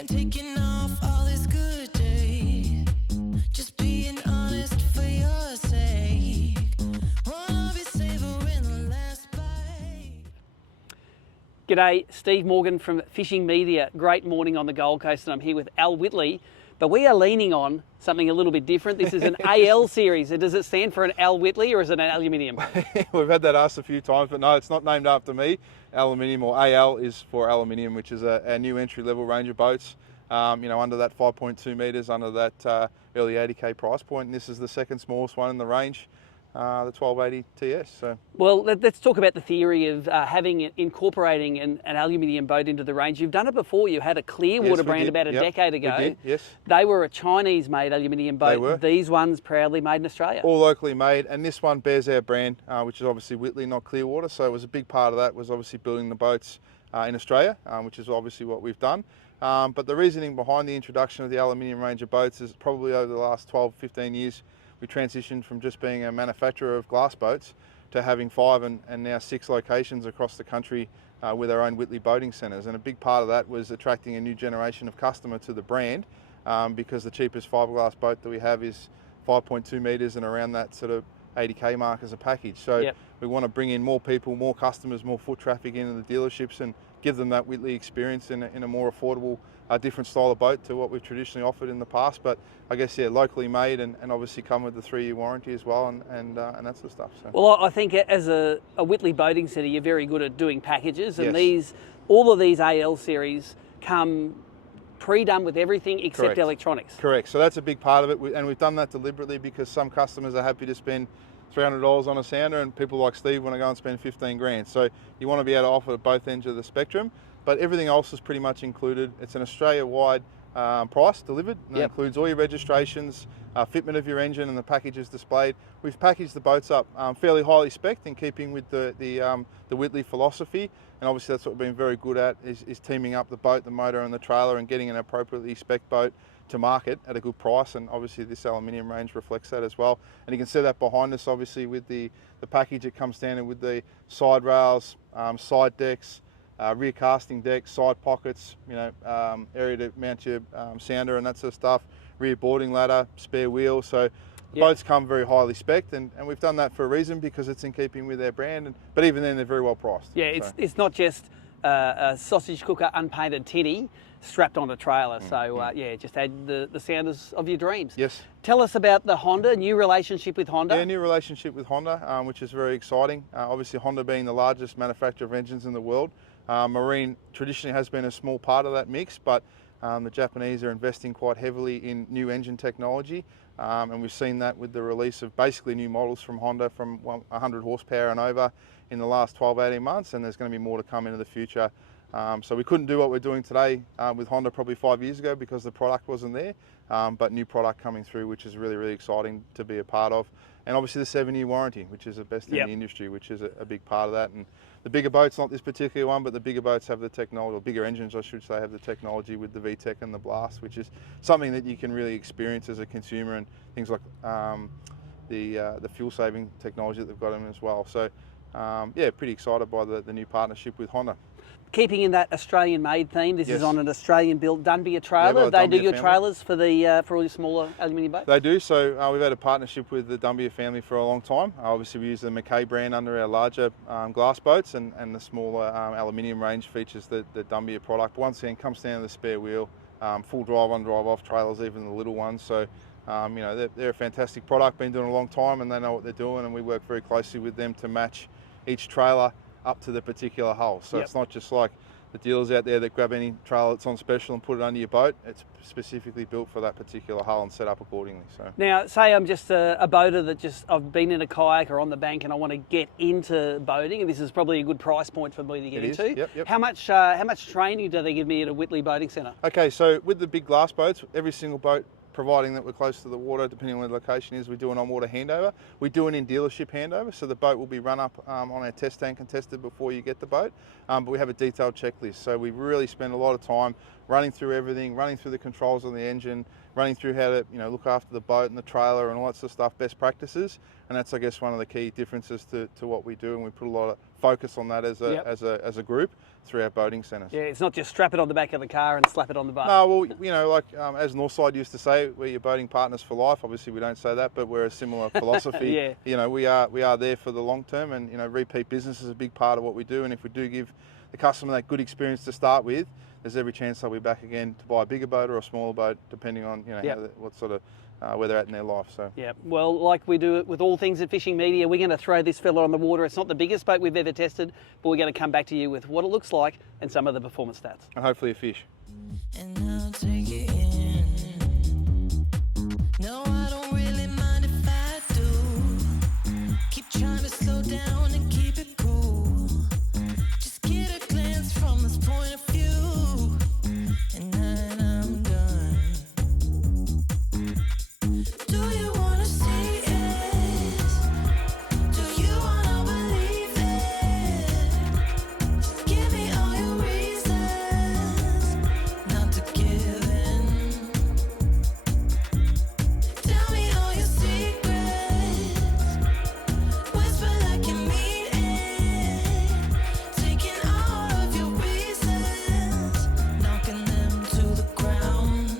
and taking off all this good day. Just being honest for your sake. Wanna be savoring the last bite. G'day, Steve Morgan from Fishing Media. Great morning on the Gold Coast, and I'm here with Al Whitley. But we are leaning on something a little bit different. This is an AL series. Does it stand for an Al Whitley or is it an aluminium? We've had that asked a few times, but no, it's not named after me. Aluminium, or AL, is for aluminium, which is a new entry-level range of boats. Under that 5.2 metres, under that early 80k price point. And this is the second smallest one in the range, the 1280 TS. So. Well, let's talk about the theory of incorporating an aluminium boat into the range. You've done it before. You had a Clearwater brand about a decade ago. We did, yes. They were a Chinese-made aluminium boat. They were. These ones proudly made in Australia. All locally made, and this one bears our brand, which is obviously Whitley, not Clearwater. So it was a big part of that was obviously building the boats in Australia, which is obviously what we've done. But the reasoning behind the introduction of the aluminium range of boats is probably over the last 12, 15 years, we transitioned from just being a manufacturer of glass boats to having 5 and now 6 locations across the country with our own Whitley boating centres. And a big part of that was attracting a new generation of customer to the brand because the cheapest fiberglass boat that we have is 5.2 metres and around that sort of 80k mark as a package. So we want to bring in more people, more customers, more foot traffic into the dealerships and give them that Whitley experience in a more affordable, different style of boat to what we've traditionally offered in the past. But I guess, locally made and obviously come with the 3-year warranty as well and that sort of stuff. So. Well, I think as a Whitley boating centre, you're very good at doing packages, and Yes. all of these AL series come pre-done with everything except Correct. electronics. Correct. So that's a big part of it, and we've done that deliberately because some customers are happy to spend $300 on a sounder, and people like Steve want to go and spend 15 grand. So you want to be able to offer both ends of the spectrum, but everything else is pretty much included. It's an Australia-wide price delivered, and that includes all your registrations, fitment of your engine, and the packages displayed. We've packaged the boats up fairly highly spec'd in keeping with the Whitley philosophy, and obviously that's what we've been very good at is teaming up the boat, the motor, and the trailer, and getting an appropriately spec boat to market at a good price. And obviously this aluminium range reflects that as well. And you can see that behind us, obviously, with the package. It comes standard with the side rails, side decks, rear casting deck, side pockets, area to mount your sounder and that sort of stuff, rear boarding ladder, spare wheel. So the boats come very highly spec'd, and we've done that for a reason because it's in keeping with their brand. But even then, they're very well priced. Yeah, it's not just a sausage cooker unpainted tinny strapped on a trailer. So just add the sounders of your dreams. Yes. Tell us about the Honda, new relationship with Honda. Yeah, new relationship with Honda, which is very exciting. Obviously Honda being the largest manufacturer of engines in the world. Marine traditionally has been a small part of that mix, but the Japanese are investing quite heavily in new engine technology. And we've seen that with the release of basically new models from Honda from 100 horsepower and over in the last 12, 18 months, and there's going to be more to come into the future. So we couldn't do what we're doing today with Honda probably 5 years ago because the product wasn't there, but new product coming through, which is really, really exciting to be a part of. And obviously the 7-year warranty, which is the best in the industry, which is a big part of that. And the bigger boats, not this particular one, but the bigger boats have the technology, or bigger engines I should say, have the technology with the VTEC and the Blast, which is something that you can really experience as a consumer, and things like the fuel saving technology that they've got in as well. So pretty excited by the new partnership with Honda. Keeping in that Australian-made theme, this is on an Australian-built Dunbier trailer. They do your trailers for all your smaller aluminium boats? They do. So we've had a partnership with the Dunbier family for a long time. Obviously, we use the McKay brand under our larger glass boats, and the smaller aluminium range features the Dunbier product. Once again, comes down to the spare wheel, full drive-on, drive-off trailers, even the little ones. So they're a fantastic product. Been doing it a long time, and they know what they're doing. And we work very closely with them to match each trailer up to the particular hull. So it's not just like the dealers out there that grab any trailer that's on special and put it under your boat. It's specifically built for that particular hull and set up accordingly. So now, say I'm just a boater that I've been in a kayak or on the bank and I want to get into boating, and this is probably a good price point for me to get into. Yep. How much training do they give me at a Whitley boating centre? Okay, so with the big glass boats, every single boat, providing that we're close to the water, depending on where the location is, we do an on-water handover. We do an in-dealership handover, so the boat will be run up on our test tank and tested before you get the boat, but we have a detailed checklist. So we really spend a lot of time running through everything, running through the controls on the engine, running through how to look after the boat and the trailer and all that sort of stuff, best practices. And that's, I guess, one of the key differences to what we do, and we put a lot of focus on that as a group through our boating centres. Yeah, it's not just strap it on the back of the car and slap it on the boat. No, well, as Northside used to say, we're your boating partners for life. Obviously, we don't say that, but we're a similar philosophy. Yeah. We are there for the long term, and repeat business is a big part of what we do. And if we do give the customer that good experience to start with, there's every chance they'll be back again to buy a bigger boat or a smaller boat, depending on what sort of where they're at in their life. So yeah, well, like we do it with all things at Fishing Media, we're going to throw this fella on the water. It's not the biggest boat we've ever tested, but we're going to come back to you with what it looks like and some of the performance stats. And hopefully a fish. And I'll take it in. No, I don't really mind if I do. Keep trying to slow down and keep it cool. Just get a glance from this point of view, and then I'm done. Do you wanna see it? Do you wanna believe it? Just give me all your reasons not to give in. Tell me all your secrets. Whisper like you mean it. Taking all of your reasons, knocking them to the ground.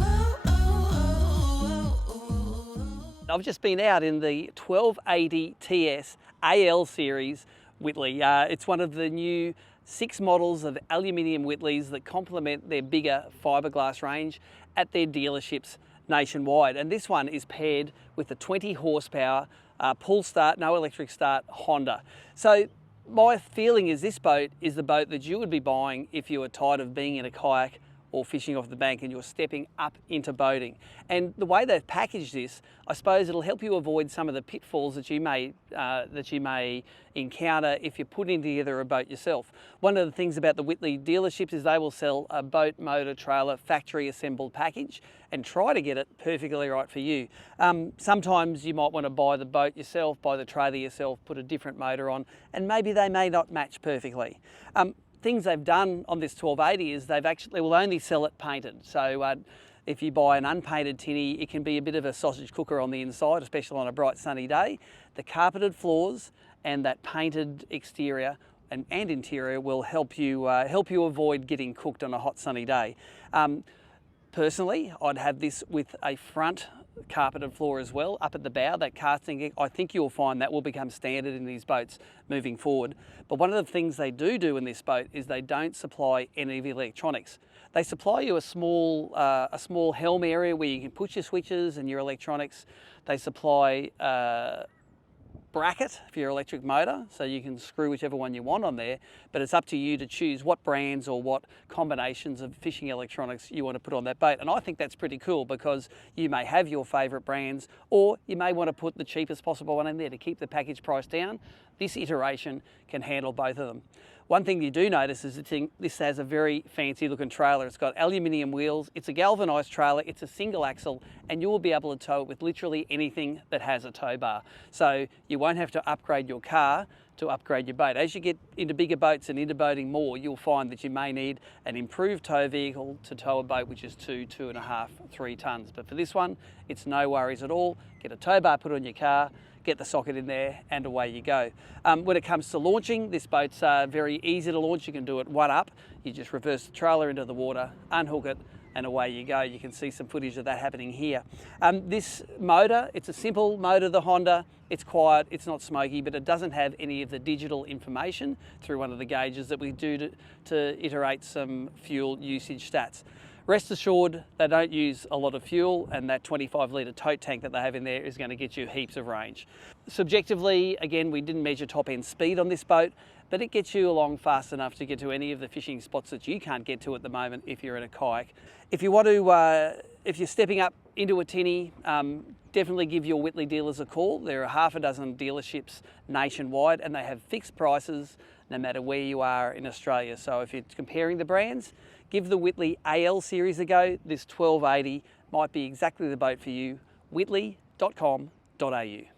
Oh, oh, oh, oh, oh. I've just been out in the 1280 TS AL series Whitley. It's one of the new 6 models of aluminium Whitleys that complement their bigger fiberglass range at their dealerships nationwide. And this one is paired with the 20 horsepower pull start, no electric start Honda. So my feeling is this boat is the boat that you would be buying if you were tired of being in a kayak or fishing off the bank and you're stepping up into boating. And the way they've packaged this, I suppose it'll help you avoid some of the pitfalls that you may encounter if you're putting together a boat yourself. One of the things about the Whitley dealerships is they will sell a boat, motor, trailer, factory assembled package and try to get it perfectly right for you. Sometimes you might want to buy the boat yourself, buy the trailer yourself, put a different motor on, and maybe they may not match perfectly. Things they've done on this 1280 is they will only sell it painted. So if you buy an unpainted tinny, it can be a bit of a sausage cooker on the inside, especially on a bright sunny day. The carpeted floors and that painted exterior and interior will help you avoid getting cooked on a hot sunny day. Personally, I'd have this with a front carpeted floor as well, up at the bow, that casting. I think you'll find that will become standard in these boats moving forward. But one of the things they do in this boat is they don't supply any of the electronics. They supply you a small helm area where you can put your switches and your electronics. They supply bracket for your electric motor, so you can screw whichever one you want on there, but it's up to you to choose what brands or what combinations of fishing electronics you want to put on that boat. And I think that's pretty cool because you may have your favourite brands, or you may want to put the cheapest possible one in there to keep the package price down. This iteration can handle both of them. One thing you do notice is this has a very fancy looking trailer. It's got aluminium wheels, it's a galvanised trailer, it's a single axle, and you will be able to tow it with literally anything that has a tow bar. So you won't have to upgrade your car to upgrade your boat. As you get into bigger boats and into boating more, you'll find that you may need an improved tow vehicle to tow a boat which is 2.5, 3 tonnes. But for this one, it's no worries at all. Get a tow bar put on your car, get the socket in there, and away you go. When it comes to launching, this boat's very easy to launch. You can do it one up. You just reverse the trailer into the water, unhook it, and away you go. You can see some footage of that happening here. This motor, it's a simple motor, the Honda. It's quiet, it's not smoky, but it doesn't have any of the digital information through one of the gauges that we do to iterate some fuel usage stats. Rest assured, they don't use a lot of fuel, and that 25 litre tote tank that they have in there is going to get you heaps of range. Subjectively, again, we didn't measure top end speed on this boat, but it gets you along fast enough to get to any of the fishing spots that you can't get to at the moment if you're in a kayak. If you want to, if you're stepping up into a tinny, definitely give your Whitley dealers a call. There are half a dozen dealerships nationwide, and they have fixed prices no matter where you are in Australia. So if you're comparing the brands, give the Whitley AL series a go. This 1280 might be exactly the boat for you. Whitley.com.au